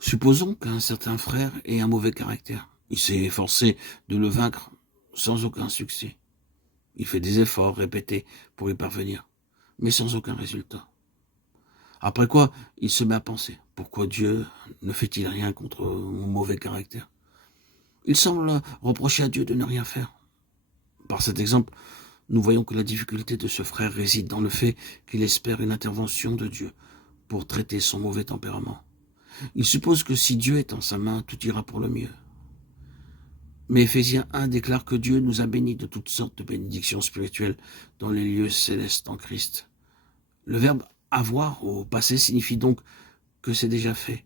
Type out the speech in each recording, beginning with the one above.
Supposons qu'un certain frère ait un mauvais caractère. Il s'est efforcé de le vaincre sans aucun succès. Il fait des efforts répétés pour y parvenir, mais sans aucun résultat. Après quoi, il se met à penser, pourquoi Dieu ne fait-il rien contre mon mauvais caractère? Il semble reprocher à Dieu de ne rien faire. Par cet exemple, nous voyons que la difficulté de ce frère réside dans le fait qu'il espère une intervention de Dieu pour traiter son mauvais tempérament. Il suppose que si Dieu est en sa main, tout ira pour le mieux. Mais Éphésiens 1 déclare que Dieu nous a bénis de toutes sortes de bénédictions spirituelles dans les lieux célestes en Christ. Le verbe avoir au passé signifie donc que c'est déjà fait.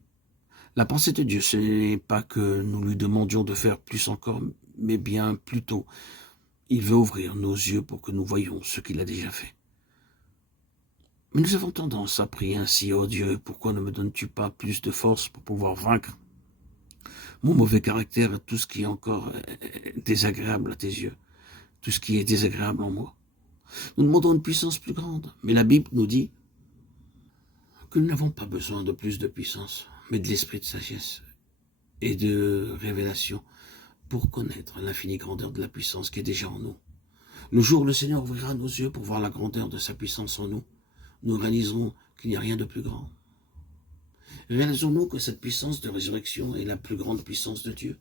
La pensée de Dieu, ce n'est pas que nous lui demandions de faire plus encore, mais bien plutôt, il veut ouvrir nos yeux pour que nous voyions ce qu'il a déjà fait. Mais nous avons tendance à prier ainsi, oh Dieu, pourquoi ne me donnes-tu pas plus de force pour pouvoir vaincre mon mauvais caractère et tout ce qui est encore désagréable à tes yeux, tout ce qui est désagréable en moi. Nous demandons une puissance plus grande, mais la Bible nous dit que nous n'avons pas besoin de plus de puissance, mais de l'esprit de sagesse et de révélation pour connaître l'infinie grandeur de la puissance qui est déjà en nous. Le jour où le Seigneur ouvrira nos yeux pour voir la grandeur de sa puissance en nous, nous réaliserons qu'il n'y a rien de plus grand. Réalisons-nous que cette puissance de résurrection est la plus grande puissance de Dieu.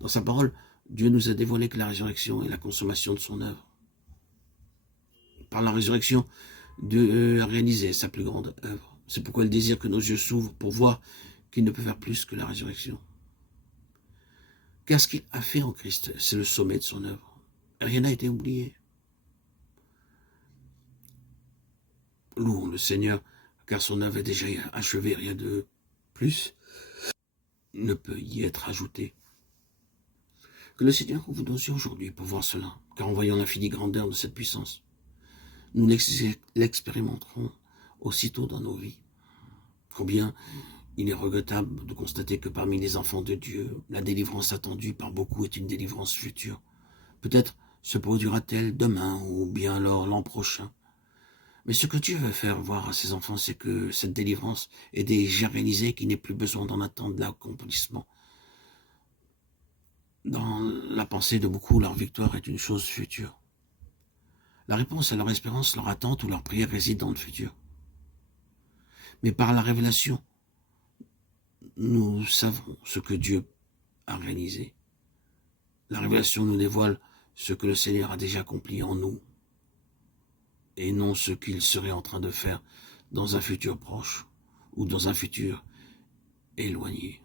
Dans sa parole, Dieu nous a dévoilé que la résurrection est la consommation de son œuvre. Par la résurrection, Dieu a réalisé sa plus grande œuvre. C'est pourquoi il désire que nos yeux s'ouvrent pour voir qu'il ne peut faire plus que la résurrection. Car ce qu'il a fait en Christ, c'est le sommet de son œuvre. Rien n'a été oublié. Louons le Seigneur, car son œuvre est déjà achevée, rien de plus ne peut y être ajouté. Que le Seigneur ouvre nos yeux aujourd'hui pour voir cela, car en voyant l'infinie grandeur de cette puissance, nous l'expérimenterons aussitôt dans nos vies. Combien il est regrettable de constater que parmi les enfants de Dieu, la délivrance attendue par beaucoup est une délivrance future. Peut-être se produira-t-elle demain ou bien alors l'an prochain. Mais ce que Dieu veut faire voir à ses enfants, c'est que cette délivrance est déjà réalisée, qu'il n'est plus besoin d'en attendre l'accomplissement. Dans la pensée de beaucoup, leur victoire est une chose future. La réponse à leur espérance, leur attente ou leur prière réside dans le futur. Mais par la révélation, nous savons ce que Dieu a réalisé. La révélation nous dévoile ce que le Seigneur a déjà accompli en nous, et non ce qu'il serait en train de faire dans un futur proche ou dans un futur éloigné.